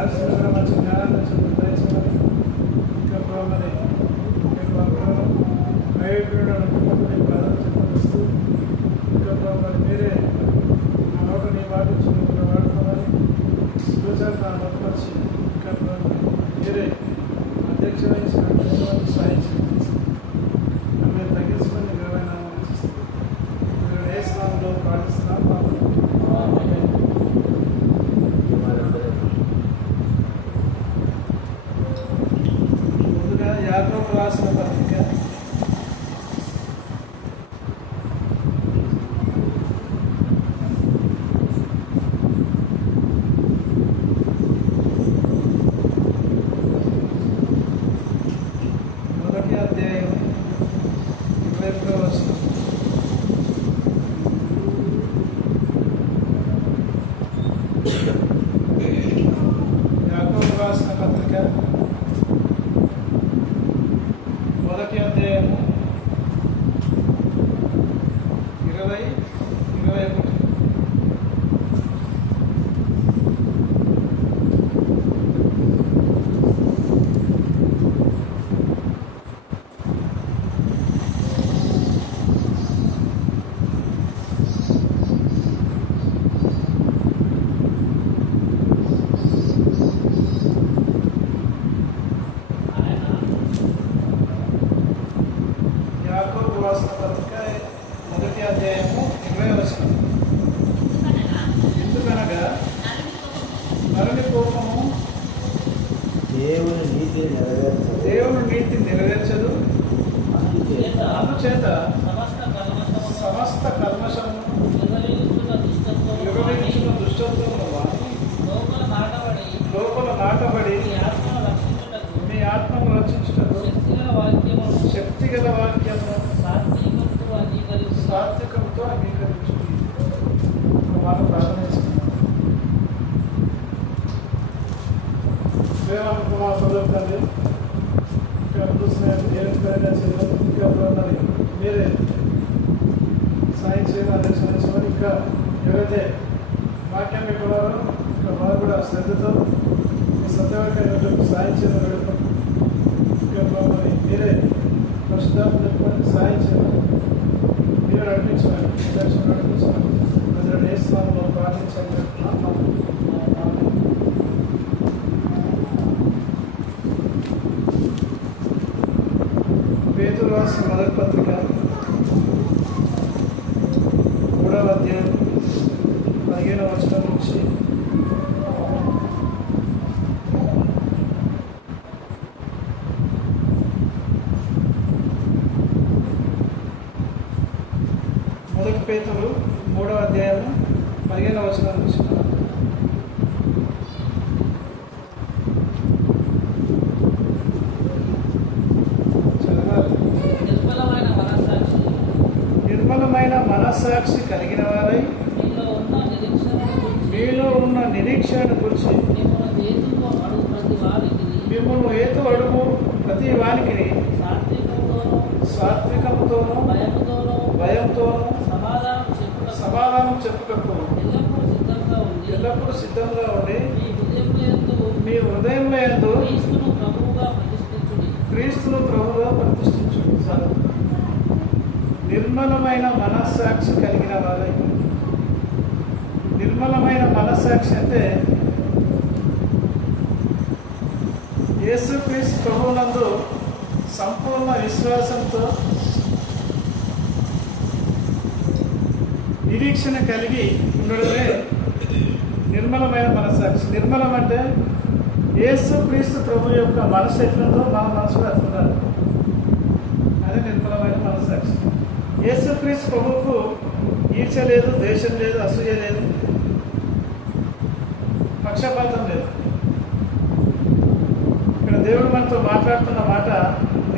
Gracias. para mim. పదిహేనవ వచనం నుంచి మొదటి పేతురు మూడవ అధ్యాయం పదిహేనవ వచనం నుంచి చదవాలి నిర్మలమైన మనస్సాక్షి నిర్మలమైన మనస్సాక్షి కలిగిన వారై మీలో ఉన్న నిరీక్షణను గురించి మీలో ఉన్న నిరీక్షణ గురించి మిమ్మల్ని దేశంలో అడుగు ప్రతి వారికి మిమ్మల్ని ఏతో అడుగు ప్రతి వానికి సాత్వికంతోనూ సాత్వికముతోనూ భయముతోనూ భయంతోనూ సమాధానం చెప్పుటకు సమాధానం చెప్పుటకు ఎల్లప్పుడూ సిద్ధంగా ఉంది ఎల్లప్పుడూ సిద్ధంగా ఉండి మీ హృదయంలో ఎందు క్రీస్తును ప్రభువుగా ప్రతిష్ఠించుడి. ప్రభుగా ప్రతిష్ఠించు నిర్మలమైన మనస్సాక్షి కలిగిన వారై నిర్మలమైన మనస్సాక్షి అంటే యేసుక్రీస్తు ప్రభువునందు సంపూర్ణ విశ్వాసంతో నిరీక్షణ కలిగి ఉండడమే నిర్మలమైన మనస్సాక్షి నిర్మలం అంటే యేసు క్రీస్తు ప్రభు యొక్క మనసు ఎట్లుందో మన మనసు అట్లుండాలి అదే నిర్మలమైన మనస్సాక్షి యేసు క్రీస్తు ప్రభువుకు ఈర్చ లేదు దేశం లేదు అసూయ లేదు పక్షపాతం లేదు. ఇక్కడ దేవుడు మనతో మాట్లాడుతున్న మాట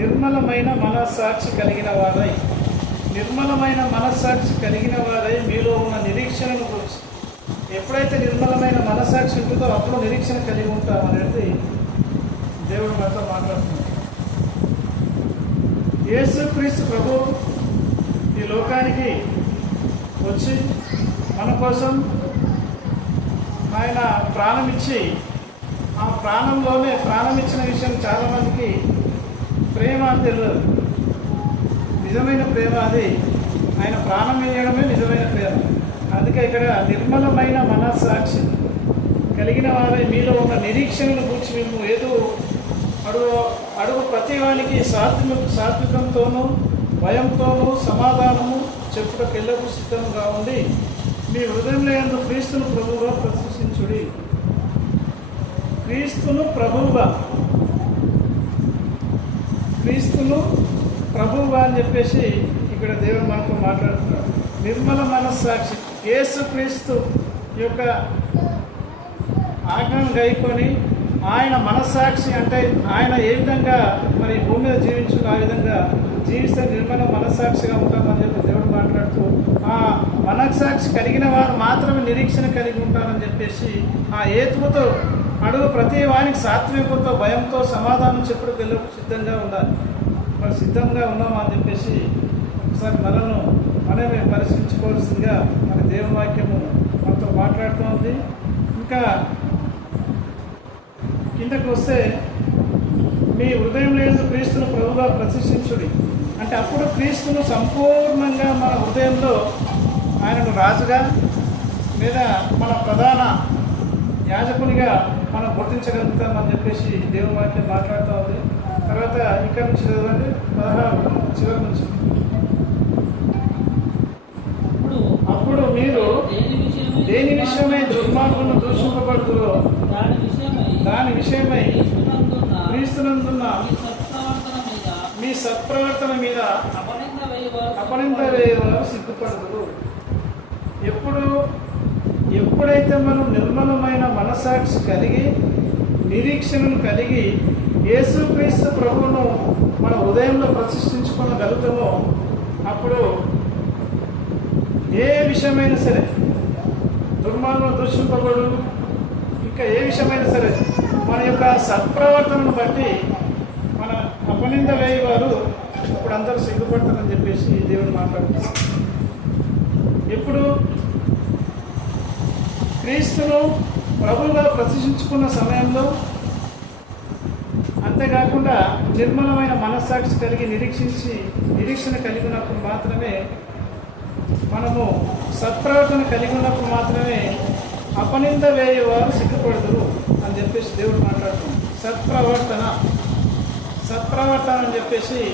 నిర్మలమైన మనస్సాక్షి కలిగిన వారై. నిర్మలమైన మనస్సాక్షి కలిగిన వారై మీలో ఉన్న నిరీక్షణను గురించి. ఎప్పుడైతే నిర్మలమైన మనసాక్షి ఉంటుందో అప్పుడు నిరీక్షణ కలిగి ఉంటాం అనేది దేవుడు మనతో మాట్లాడుతున్నాడు. యేసుక్రీస్తు ప్రభు ఈ లోకానికి వచ్చి మన కోసం ఆయన ప్రాణం ఇచ్చి ఆ ప్రాణంలోనే ప్రాణం ఇచ్చిన విషయం చాలామందికి ప్రేమ అని తెలియదు. నిజమైన ప్రేమ అది. ఆయన ప్రాణం వేయడమే నిజమైన ప్రేమ. ఇక్కడ నిర్మలమైన మనస్సాక్షి కలిగిన వారి. మీలో ఉన్న నిరీక్షణను గురించి మేము ఏదో అడుగు అడుగు ప్రతి వానికి సాత్విక సాత్వికంతోనూ భయంతోనూ సమాధానము చెప్పుటకు ఎల్లకు సిద్ధంగా ఉండి మీ హృదయంలో ఎందు క్రీస్తును ప్రభువుగా ప్రశంసించుడి క్రీస్తును ప్రభువుగా. క్రీస్తును ప్రభువుగా అని చెప్పేసి ఇక్కడ దేవుడు మనకు మాట్లాడుతున్నాడు. నిర్మల మనస్సాక్షి. యేసుక్రీస్తు యొక్క ఆజ్ఞను గైకొని ఆయన మనస్సాక్షి అంటే ఆయన ఏ విధంగా మరి భూమి మీద జీవించు ఆ విధంగా జీవిస్తే నిర్మల మనస్సాక్షిగా ఉంటామని చెప్పి దేవుడు మాట్లాడుతూ ఆ మనస్సాక్షి కలిగిన వారు మాత్రమే నిరీక్షణ కలిగి ఉంటారని చెప్పేసి ఆ ఏతువుతో అడుగు ప్రతి వానికి సాత్వికంతో భయంతో సమాధానం చెప్పుడు వెళ్ళి సిద్ధంగా ఉండాలి. మరి సిద్ధంగా ఉన్నామా అని చెప్పేసి ఒకసారి మనను మనమే పరిశీలించుకోవాల్సిందిగా దేవుని వాక్యము మనతో మాట్లాడుతూ ఉంది ఇంకా కిందకు వస్తే మీ హృదయం లేదు క్రీస్తును ప్రభుగా ప్రతిష్ఠించుడి అంటే అప్పుడు క్రీస్తును సంపూర్ణంగా మన హృదయంలో ఆయనను రాజుగా లేదా మన ప్రధాన యాజకునిగా మనం గుర్తించగలుగుతాం అని చెప్పేసి దేవుని వాక్యం మాట్లాడుతూ ఉంది తర్వాత ఇక్కడ నుంచి చదవండి. పదహారు చివరి నుంచి. విషయమై దుర్మార్గులను దూషింపబడుతురో దాని విషయమై దాని విషయమై క్రీస్తునందున్న మీ సత్ప్రవర్తన మీద అపనింద వేయవారు సిగ్గుపడదు ఎప్పుడు ఎప్పుడైతే మనం నిర్మలమైన మనసాక్షి కలిగి నిరీక్షణను కలిగి యేసుక్రీస్తు ప్రభువును మన హృదయంలో ప్రతిష్ఠించుకోగలుగుతామో అప్పుడు ఏ విషయమైనా సరే దుర్మార్గం దృష్టింపకూడదు ఇంకా ఏ విషయమైనా సరే మన యొక్క సత్ప్రవర్తనను బట్టి మన అపనింద వేయవారు ఇప్పుడు అందరూ సిగ్గుపడతారని చెప్పేసి దేవుడు మాట్లాడుతున్నారు ఎప్పుడు క్రీస్తును ప్రభువుగా ప్రతిష్ఠించుకున్న సమయంలో అంతేకాకుండా నిర్మలమైన మనస్సాక్షి కలిగి నిరీక్షించి నిరీక్షణ కలిగినప్పుడు మాత్రమే మనము సత్ప్రవర్తన కలిగి ఉన్నప్పుడు మాత్రమే అపనింద వేయవారు సిగ్గుపడదురు అని చెప్పేసి దేవుడు మాట్లాడుతున్నాడు. సత్ప్రవర్తన. సత్ప్రవర్తన అని చెప్పేసి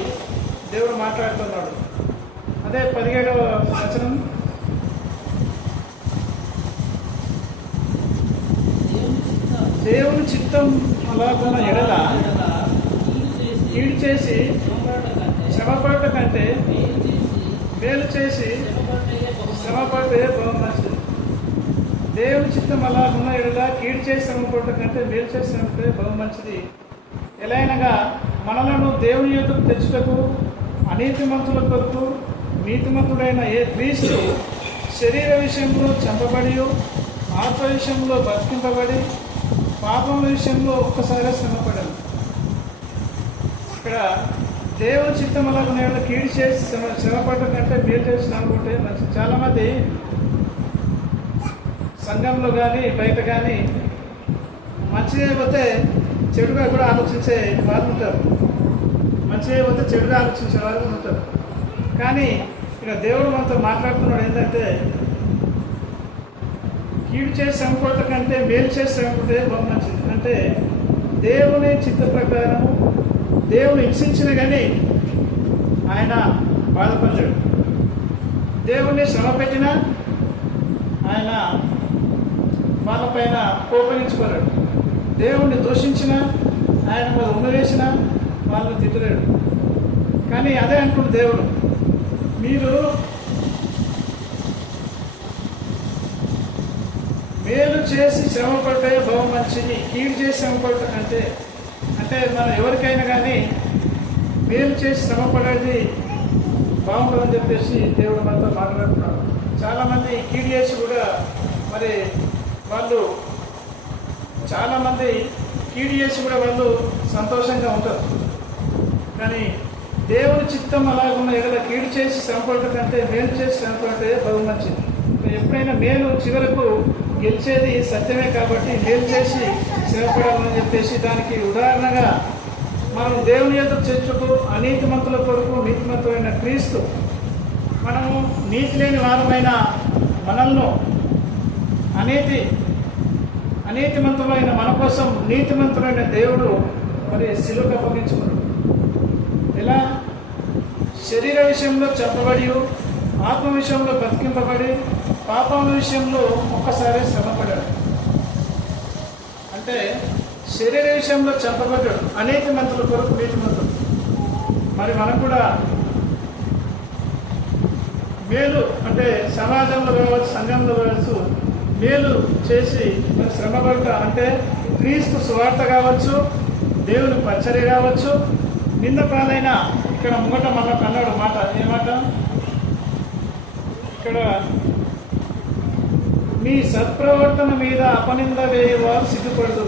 దేవుడు మాట్లాడుతున్నాడు. అదే పదిహేడవ వచనం. దేవుని చిత్తం అలాగున్న ఎడల కీడు చేసి శ్రమపడట కంటే మేలు చేసి మేలు చేసి శ్రమపడే బహుమతి. శ్రమపడితే బాగుంది దేవుని చిత్తం అలా ఉన్న ఎడలా కీడు చేసి శ్రమపడటం కంటే మేలు చేసి శ్రమపడితే బహు మంచిది ఎలాగనగా మనలను దేవుని యుద్ధం తెచ్చుటకు అనీతిమంతుల కొరకు నీతిమంతుడైన ఏ క్రీస్తు శరీర విషయంలో చంపబడి ఆత్మ విషయంలో బతికింపబడి పాపముల విషయంలో ఒక్కసారి శ్రమపడాలి ఇక్కడ దేవుని చిత్తం అలా నేను కీడు చేసి శ్రమ శ్రమపడటం కంటే మేలు చేసిన అనుకుంటే మంచి చాలామంది సంఘంలో కానీ బయట కానీ మంచి చేయకపోతే చెడుగా కూడా ఆలోచించే వాళ్ళు ఉంటారు. మంచి చేయకపోతే చెడుగా ఆలోచించే వాళ్ళు ఉంటారు. కానీ ఇక్కడ దేవుడు మనతో మాట్లాడుతున్నాడు ఏంటంటే కీడు చేసి శ్రమపడట కంటే మేలు చేసి శ్రమపడితే బాగు మంచిది. అంటే దేవుని చిత్త ప్రకారము దేవుడు హింసించిన కానీ ఆయన బాధపడ్డాడు దేవుణ్ణి శ్రమ పెట్టిన ఆయన వాళ్ళపైన కోపగించుకోలేడు దేవుణ్ణి దూషించిన ఆయన మీద ఉమ్మవేసిన వాళ్ళని తిట్టలేడు కానీ అదే అంటుంది దేవుడు. మీరు మేలు చేసి శ్రమ బహు మంచిది కీడు చేసి శ్రమపడట కంటే అంటే అంటే మనం ఎవరికైనా కానీ మేలు చేసి శ్రమపడేది బాగుంటుందని చెప్పేసి దేవుడు మనతో మాట్లాడుతున్నాడు. చాలామంది కీడు చేసి కూడా మరి వాళ్ళు చాలామంది కీడు చేసి కూడా వాళ్ళు సంతోషంగా ఉంటారు. కానీ దేవుని చిత్తం అలాగున్న ఎడల కీడు చేసి శ్రమపడటం కంటే మేలు చేసి శ్రమపడితే బహు మంచిది. ఎప్పుడైనా మేలు చివరకు గెలిచేది సత్యమే కాబట్టి మేలు చేసి శ్రమపడాలని చెప్పేసి దానికి ఉదాహరణగా మనం దేవుని ఎదురు చర్చకు అనీతిమంతుల కొరకు నీతిమంతులైన క్రీస్తు మనము నీతి లేని వారమైన మనల్ని అనీతి అనీతిమంతులైన మన కోసం నీతిమంతులైన దేవుడు మరి శిలుక అప్పగించుకున్నాడు ఎలా? శరీర విషయంలో చెప్పబడి ఆత్మ విషయంలో బతికింపబడి పాపం విషయంలో ఒక్కసారి శ్రమపడాడు. అంటే శరీర విషయంలో చంపబడ్డాడు. అనేక మంతుల కొరకు నీతిమంతులు మరి మనం కూడా మేలు అంటే సమాజంలో కావచ్చు సంఘంలో కావచ్చు మేలు చేసి మరి శ్రమపడట అంటే క్రీస్తు సువార్త కావచ్చు దేవుని పచ్చరి కావచ్చు నిన్న ప్రాణైనా ఇక్కడ ముంగట మన కన్నాడు మాట. ఏమాట ఇక్కడ మీ సత్ప్రవర్తన మీద అపనింద వేయవారు సిగ్గుపడదు.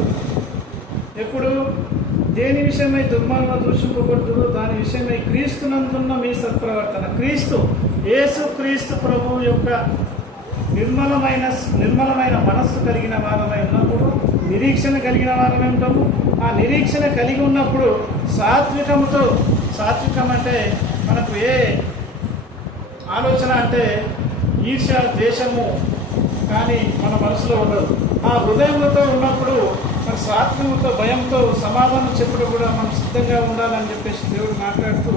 ఎప్పుడు దేని విషయమై దుర్మార్గ దూషింపబడుతుందో దాని విషయమై క్రీస్తునందున్న మీ సత్ప్రవర్తన. క్రీస్తు యేసు క్రీస్తు ప్రభు యొక్క నిర్మలమైన నిర్మలమైన మనస్సు కలిగిన వారమై ఉన్నప్పుడు నిరీక్షణ కలిగిన వారమై ఉంటాము. ఆ నిరీక్షణ కలిగి ఉన్నప్పుడు సాత్వికముతో సాత్వికం అంటే మనకు ఏ ఆలోచన అంటే ఈర్ష ద్వేషము కానీ మన మనసులో ఉండదు. ఆ హృదయంతో ఉన్నప్పుడు మన సాత్వికముతో భయంతో సమాధానం చెప్పడం కూడా మనం సిద్ధంగా ఉండాలని చెప్పేసి దేవుడు మాట్లాడుతూ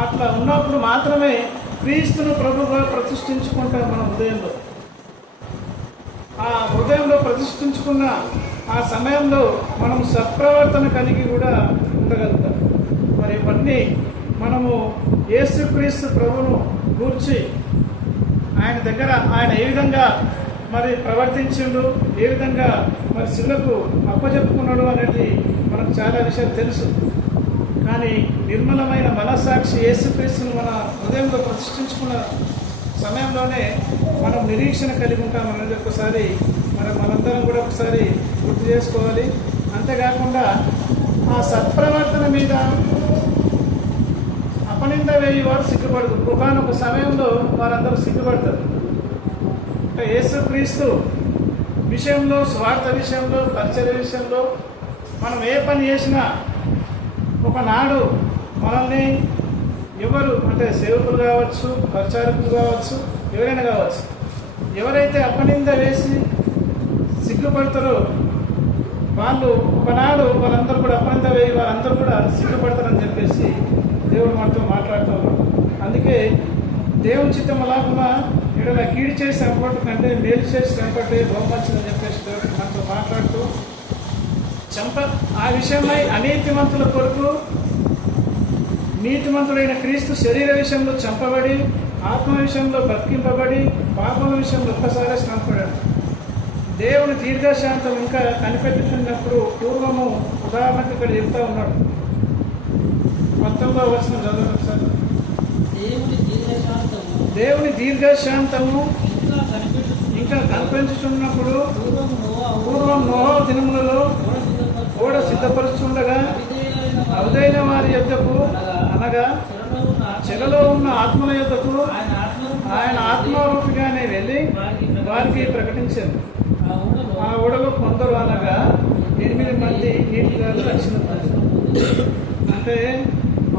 అట్లా ఉన్నప్పుడు మాత్రమే క్రీస్తును ప్రభుగా ప్రతిష్ఠించుకుంటాం మన హృదయంలో. ఆ హృదయంలో ప్రతిష్ఠించుకున్న ఆ సమయంలో మనం సత్ప్రవర్తన కలిగి కూడా ఉండగలుగుతాం. మరి ఇవన్నీ మనము యేసుక్రీస్తు ప్రభును గూర్చి ఆయన దగ్గర ఆయన ఏ విధంగా మరి ప్రవర్తించిండు ఏ విధంగా మరి శివులకు అప్పచెప్పుకున్నాడు అనేది మనకు చాలా విషయాలు తెలుసు. కానీ నిర్మలమైన మనస్సాక్షి యేసుక్రీస్తును మన హృదయంలో ప్రతిష్ఠించుకున్న సమయంలోనే మనం నిరీక్షణ కలిగి ఉంటాం అనేది ఒకసారి మనం మనందరం కూడా ఒకసారి గుర్తు చేసుకోవాలి. అంతేకాకుండా ఆ సత్ప్రవర్తన మీద అపనింద వేయి వారు సిగ్గుపడదు. ఒకనొక సమయంలో వారందరూ సిగ్గుపడతారు. అంటే యేసుక్రీస్తు విషయంలో స్వార్థ విషయంలో పరిచయ విషయంలో మనం ఏ పని చేసినా ఒకనాడు మనల్ని ఎవరు అంటే సేవకులు కావచ్చు పరిచారకులు కావచ్చు ఎవరైనా కావచ్చు ఎవరైతే అపనింద వేసి సిగ్గుపడతారో వాళ్ళు ఒకనాడు వాళ్ళందరూ కూడా అపనింద వేయి వాళ్ళందరూ కూడా సిగ్గుపడతారని చెప్పేసి దేవుడు మనతో మాట్లాడుతూ ఉన్నాడు. అందుకే దేవుని చిత్తం అలాగున్నా ఇక్కడ కీడు చేసి శ్రమపట్టు కంటే మేలు చేసి శ్రమపట్టే బహుమంచిందని చెప్పేసి దేవుడు మనతో మాట్లాడుతూ చంప ఆ విషయమై అనీతిమంతుల కొరకు నీతిమంతుడైన క్రీస్తు శరీర విషయంలో చంపబడి ఆత్మ విషయంలో బతికింపబడి పాపం విషయంలో ఒక్కసారి శ్రమపడాడు. దేవుని దీర్ఘశాంతం ఇంకా కనిపెట్టుతున్నప్పుడు పూర్వము ఉదాహరణకు ఇక్కడ చెప్తా ఉన్నాడు. మొత్తంలో వచ్చిన చదువు ఒకసారి. దేవుని దీర్ఘశాంతము. ఇంకా కనిపించుతున్నప్పుడు పూర్వం నోహ దినములలో సిద్ధపరచు- సిద్ధపరుచుండగా అవిధేయులైన వారు అవదైన వారి యొద్దకు అనగా చెలలో ఉన్న ఆత్మల యొద్దకు ఆయన ఆత్మ ఆయన ఆత్మరూపిగానే వెళ్ళి వారికి ప్రకటించారు. ఆ ఓడలో కొందరు అనగా ఎనిమిది మంది నీటిదారులు రక్షణ. అంటే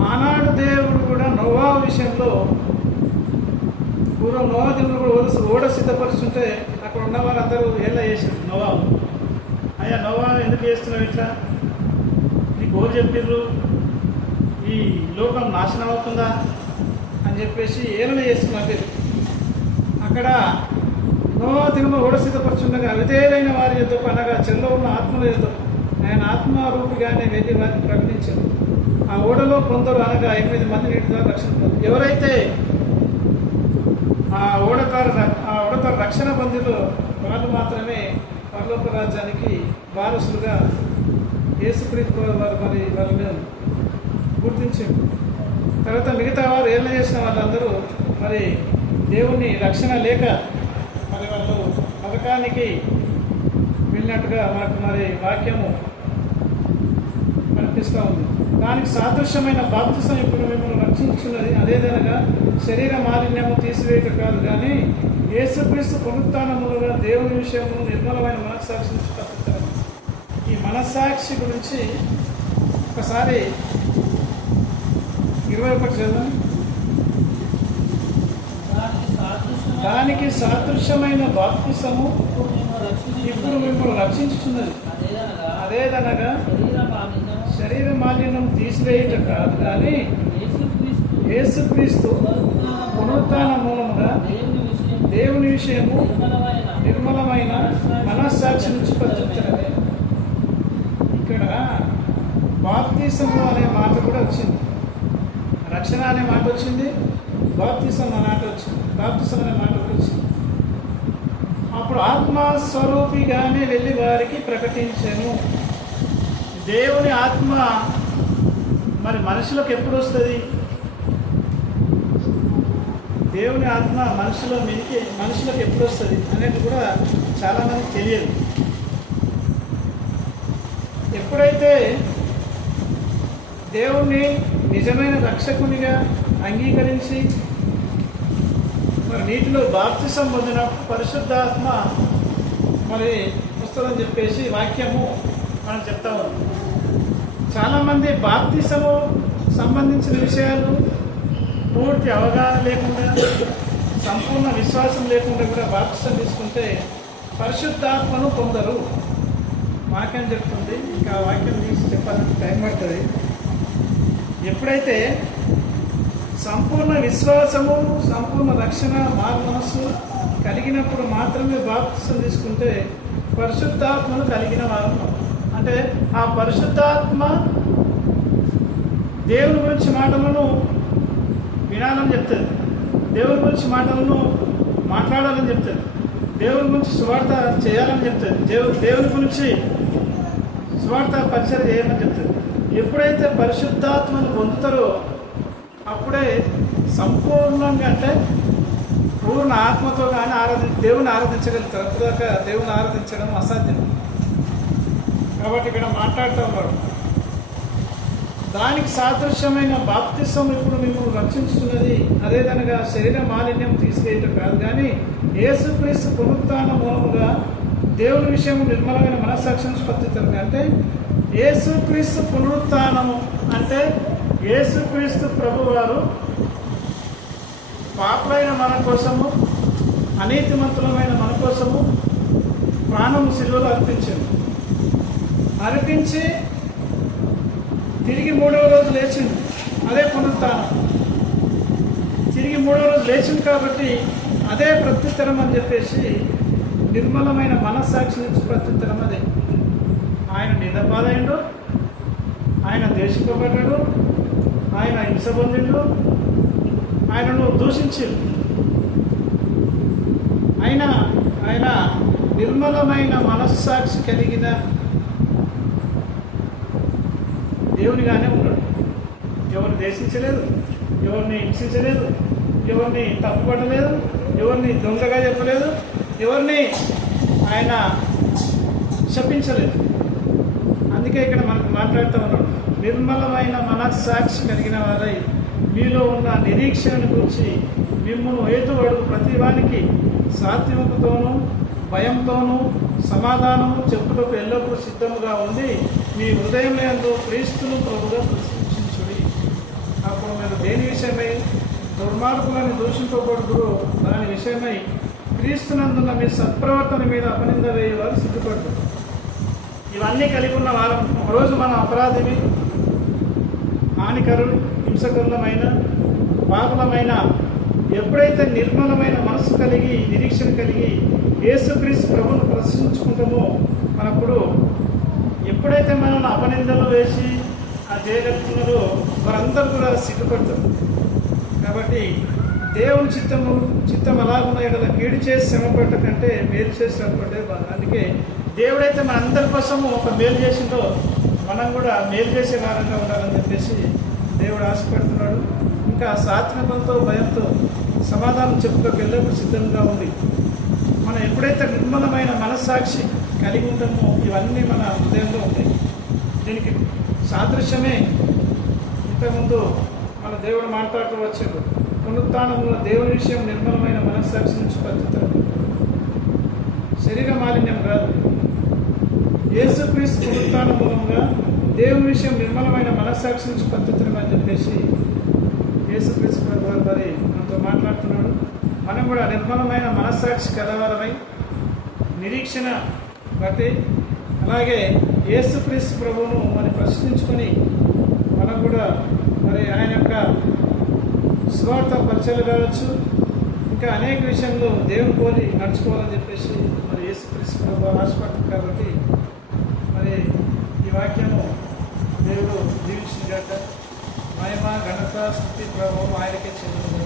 ఆనాడు దేవుడు కూడా నోవా విషయంలో పూర్వం నోవా దేవుడు కూడా ఓడ ఓడ సిద్ధపరుస్తుంటే అక్కడ ఉన్న వాళ్ళందరూ ఏళ్ళ చేశారు నోవా అయ్యా నోవా ఎందుకు చేస్తున్నావు ఇట్లా? నీకు ఓ చెప్పిర్రు ఈ లోకం నాశనం అవుతుందా? అని చెప్పేసి ఏళ్ళు చేస్తున్నారు అక్కడ నోవా తిరుమల ఓడ సిద్ధపరచుండగా విధేయులైన వారి యొద్దకు అనగా చెల్లో ఉన్న ఆత్మల యొద్దకు ఆయన ఆత్మారూపిగానే వెళ్ళి వారిని ప్రకటించారు. ఆ ఓడలో కొందరు అనగా ఎనిమిది మంది నీటి ద్వారా రక్షణ పొందారు ఎవరైతే ఆ ఓడతారు ఆ ఓడతారు రక్షణ పొందిలో వాళ్ళు మాత్రమే పరలోక రాజ్యానికి వారసులుగా యేసుక్రీస్తు వారు మరి వాళ్ళని గుర్తించారు. తర్వాత మిగతా వారు ఏళ్ళ చేసిన వాళ్ళందరూ మరి దేవుని రక్షణ లేక మరి వాళ్ళు పథకానికి వెళ్ళినట్టుగా మనకు మరి వాక్యము కనిపిస్తూ ఉంది. దానికి సాదృశ్యమైన బాప్తిసం ఇప్పుడు మిమ్మల్ని రక్షించున్నది. అదేదనగా శరీర మాలిన్యము తీసివేయక కాదు కానీ యేసుక్రీస్తు పునరుత్నములుగా దేవుని విషయము నిర్మలమైన మనస్సాక్షి నుంచి తప్పుతారు ఈ మనస్సాక్షి గురించి ఒకసారి ఇరవై ఒకటి చదవండి. దానికి సాదృశ్యమైన బాప్తిసము ఇప్పుడు మిమ్మల్ని అదేదనగా అదేదనగా శరీర మాలిన్యం తీసివేయట కాదు కానీ యేసుక్రీస్తు యేసుక్రీస్తు పునరుత్థాన మూలముగా దేవుని విషయం దేవుని విషయము నిర్మలమైన మనస్సాక్షి నుంచి ప్రత్యుత్తరమే ఇక్కడ బాప్తీసము అనే మాట కూడా వచ్చింది. రక్షణ అనే మాట వచ్చింది బాప్తీసం అనే మాట వచ్చింది బాప్తీసం అనే మాట కూడా వచ్చింది. అప్పుడు ఆత్మస్వరూపిగానే వెళ్ళి వారికి ప్రకటించాను. దేవుని ఆత్మ మరి మనుషులకు ఎప్పుడు వస్తుంది? దేవుని ఆత్మ మనుషులో మినికి మనుషులకు ఎప్పుడు వస్తుంది అనేది కూడా చాలామందికి తెలియదు. ఎప్పుడైతే దేవుణ్ణి నిజమైన రక్షకునిగా అంగీకరించి మరి నీటిలో బాప్తిసం పొందిన పరిశుద్ధాత్మ మరి వస్తుందని చెప్పేసి వాక్యము మనం చెప్తా ఉన్నాం. చాలామంది బాప్తిసము సంబంధించిన విషయాలు పూర్తి అవగాహన లేకుండా సంపూర్ణ విశ్వాసం లేకుండా కూడా బాప్తిసం తీసుకుంటే పరిశుద్ధాత్మను పొందరు. వాక్యం చెప్తుంది? ఇంకా వాక్యం తీసి చెప్పాలంటే టైం పడుతుంది. ఎప్పుడైతే సంపూర్ణ విశ్వాసము సంపూర్ణ రక్షణ మారు మనస్సు కలిగినప్పుడు మాత్రమే బాప్తిసం తీసుకుంటే పరిశుద్ధాత్మను కలిగిన వారు అంటే ఆ పరిశుద్ధాత్మ దేవుని గురించి మాటలను వినాలని చెప్తుంది. దేవుని గురించి మాటలను మాట్లాడాలని చెప్తుంది. దేవుని గురించి సువార్త చేయాలని చెప్తుంది. దేవు దేవుని గురించి సువార్త పరిచయం చేయమని చెప్తుంది. ఎప్పుడైతే పరిశుద్ధాత్మను పొందుతారో అప్పుడే సంపూర్ణంగా అంటే పూర్ణ ఆత్మతో కానీ ఆరాధి దేవుని ఆరాధించగలుగుతారు. అప్పుదాకా దేవుని ఆరాధించడం అసాధ్యం. కాబట్టి ఇక్కడ మాట్లాడుతూ ఉన్నాడు దానికి సాదృశ్యమైన బాప్తిసం ఇప్పుడు మిమ్మల్ని రక్షించుతున్నది అదేదనగా శరీర మాలిన్యం తీసివేయటం కాదు. కానీ యేసుక్రీస్తు పునరుత్న మూలముగా దేవుని విషయం నిర్మలమైన మనస్సాక్షి స్పత్తితరమే అంటే యేసుక్రీస్తు పునరుత్నము అంటే యేసుక్రీస్తు ప్రభువారు పాపలైన మన కోసము అనీతిమంతులమైన మన కోసము ప్రాణము సిలువలో అర్పించింది అర్పించి తిరిగి మూడవ రోజు లేచింది. అదే పునరుత్థానం తిరిగి మూడవ రోజు లేచింది కాబట్టి అదే ప్రత్యుత్తరం అని చెప్పేసి నిర్మలమైన మనస్సాక్షి నుంచి ప్రత్యుత్తరం అదే. ఆయన నిందపాదైండు ఆయన దేశింపబడ్డాడు ఆయన హింస పొందిండు ఆయనను దూషించిండు. ఆయన ఆయన నిర్మలమైన మనస్సాక్షి కలిగిన దేవునిగానే ఉన్నాడు. ఎవరిని దేశించలేదు ఎవరిని హింసించలేదు ఎవరిని తప్పుపడలేదు ఎవరిని దొంగగా చెప్పలేదు ఎవరిని ఆయన శపించలేదు. అందుకే ఇక్కడ మనకు మాట్లాడుతూ ఉన్నాడు నిర్మలమైన మనస్సాక్షి కలిగిన వారై మీలో ఉన్న నిరీక్షణ గురించి మిమ్మల్ని ఏతువాడు ప్రతి వానికి సాత్వికతోనూ భయంతోనూ సమాధానము చెప్పుటకు ఎల్లప్పుడూ సిద్ధముగా ఉంది మీ హృదయం ఎందు క్రీస్తును ప్రభుగా ప్రశంసించుడి అప్పుడు మీరు దేని విషయమై? దుర్మార్గులను దూషింపకూడదు దాని విషయమై క్రీస్తునందున్న మీ సత్ప్రవర్తన మీద అపనింద వేయవారు సిద్ధపడదు ఇవన్నీ కలిగి ఉన్న వారం ఒకరోజు మనం అపరాధిని హానికరులు హింసకరులమైన పాపులమైన ఎప్పుడైతే నిర్మలమైన మనసు కలిగి నిరీక్షణ కలిగి యేసుక్రీస్తు ప్రభును ప్రశ్నించుకుంటామో మనప్పుడు ఎప్పుడైతే మనల్ని అపనిందలు వేసి ఆ చేయగలుగుతున్నారో వారందరూ కూడా సిగ్గుపడతారు. కాబట్టి దేవుని చిత్తము చిత్తం ఎలాగున్న ఎడల కీడు చేసి శ్రమపడ్డ కంటే మేలు చేసి శ్రమపడ్డే బాగా అందుకే దేవుడైతే మన అందరి కోసము ఒక మేలు చేసిందో మనం కూడా మేలు చేసే వారంగా ఉండాలని చెప్పేసి దేవుడు ఆశపడుతున్నాడు. ఇంకా సాత్వికంతో భయంతో సమాధానం చెప్పుకోక సిద్ధంగా ఉంది. మనం ఎప్పుడైతే నిర్మలమైన మనస్సాక్షి కలిగి ఉంటామో ఇవన్నీ మన హృదయంలో ఉంటాయి. దీనికి సాదృశ్యమే ఇంతకుముందు మన దేవుడు మాట్లాడుతూ వచ్చాడు. పునరుత్థానంలో దేవుని విషయం నిర్మలమైన మనస్సాక్షి నుంచి పద్ధతులు శరీర మాలిన్యం కాదు. యేసుక్రీస్తు పునరుత్న మూలంగా దేవుని విషయం నిర్మలమైన మనస్సాక్షి నుంచి పద్ధతులు అని చెప్పేసి యేసుక్రీస్తు ప్రభు మరి మనతో మాట్లాడుతున్నాడు. మనం కూడా నిర్మలమైన మనస్సాక్షి కలవారమై నిరీక్షణ ప్రతి అలాగే యేసుక్రీస్తు ప్రభువును మరి ప్రశ్నించుకొని మనం కూడా మరి ఆయన యొక్క స్వార్థ పరిచయాలు కావచ్చు ఇంకా అనేక విషయంలో దేవుని పోలి నడుచుకోవాలని చెప్పేసి మరి యేసుక్రీస్తు ప్రభు ఆశపడుతుంది కాబట్టి మరి ఈ వాక్యము దేవుడు దీవించిన గాక. మహిమ ఘనత స్థుతి ప్రభావం ఆయనకే చెందిన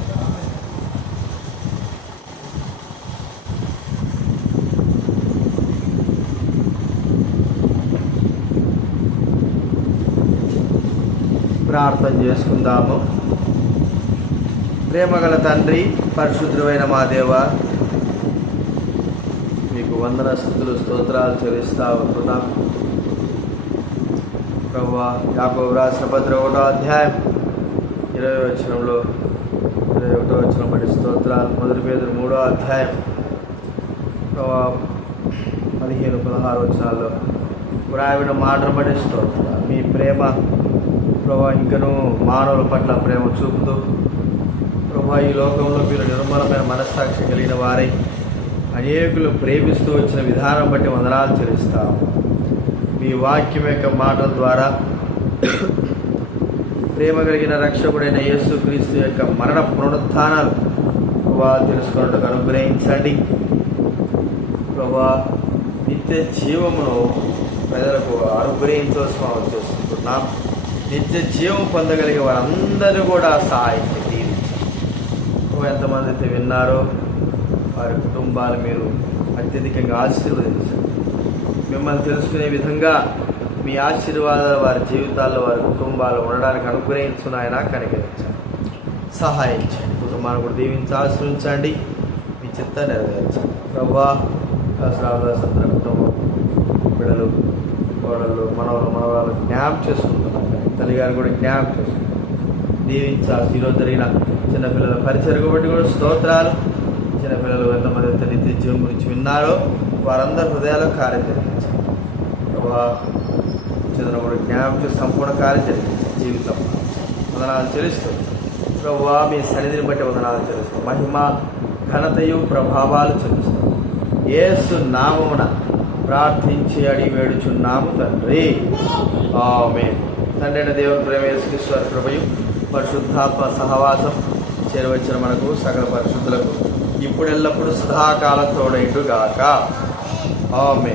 ప్రార్థన చేసుకుందాము. ప్రేమగల తండ్రి పరిశుద్ధమైన మా దేవ మీకు వందన స్థుతులు స్తోత్రాలు చెల్లిస్తా ఉంటున్నాం. ప్రవ్వా యాకోబు రాసిన పత్ర ఒకటో అధ్యాయం ఇరవై వచనంలో ఇరవై ఒకటో వచ్చిన బట్టి స్తోత్రాలు. మొదటి పేదలు మూడో అధ్యాయం ప్రభు పదిహేను పదహారు వచనాల్లో. వ్రాయబడిన మాటలు బట్టి స్తోత్రాలు. మీ ప్రేమ ప్రభా ఇంకను మానవుల పట్ల ప్రేమ చూపుతూ ప్రభా ఈ లోకంలో మీరు నిర్మలమైన మనస్సాక్షి కలిగిన వారై అనేకులు ప్రేమిస్తూ వచ్చిన విధానం బట్టి వందనాలు చెల్లిస్తాం. మీ వాక్యం యొక్క మాటల ద్వారా ప్రేమ కలిగిన రక్షకుడైన యేసు క్రీస్తు యొక్క మరణ పునరుత్థానాలు ప్రభా తెలుసుకున్నట్టు అనుగ్రహించండి. ప్రభా నిత్య జీవమును ప్రజలకు అనుగ్రహించవలసిన చేసుకుంటున్నాం నిత్య జీవం పొందగలిగే వారందరూ కూడా సహాయం దీవించండి ఎంతమంది అయితే విన్నారో వారి కుటుంబాలు మీరు అత్యధికంగా ఆశీర్వదించండి. మిమ్మల్ని తెలుసుకునే విధంగా మీ ఆశీర్వాదాలు వారి జీవితాల్లో వారి కుటుంబాలు ఉండడానికి అనుగ్రహించున్న ఆయన కనికరించండి. సహాయం చేయండి. కుటుంబాన్ని కూడా దీవించి ఆశ్రయించండి మీ చిత్తాన్ని నెరవేర్చండి. ప్రభా శ్రావదాసంద్ర కుటుంబం బిడలు కోడళ్ళు మనవలు మనవరాలు జ్ఞాపం చేసుకుంటున్నాం తల్లిగారు కూడా జ్ఞాపం చేసుకుంటున్నాం దీవించాల్సి ఈరోజు జరిగిన చిన్నపిల్లల పరిచయం కాబట్టి కూడా స్తోత్రాలు. చిన్నపిల్లలు ఎంతమంది అయితే నిత్య జీవం గురించి విన్నారో వారందరి హృదయాల్లో కార్యం జరిగించారు ప్రభా కూడా జ్ఞాపం చేసి సంపూర్ణ కార్యం జరిగింది. జీవితం. వదనాలు చెల్లిస్తూ ప్రభా మీ సన్నిధిని బట్టి వదనాలు చెల్లిస్తాం మహిమ ఘనతయు ప్రభావాలు చెల్లిస్తాం. ఏసు నామమున ప్రార్థించి అడిగి వేడుచున్నాము తండ్రి. ఆమె తండ్రి అయిన దేవుని ప్రేమేశ్వర కృపయు పరిశుద్ధాత్మ సహవాసం చేరవచ్చిన మనకు సకల పరిశుద్ధులకు ఇప్పుడు ఎల్లప్పుడూ సదాకాలం తోడైండుగాక. ఆమె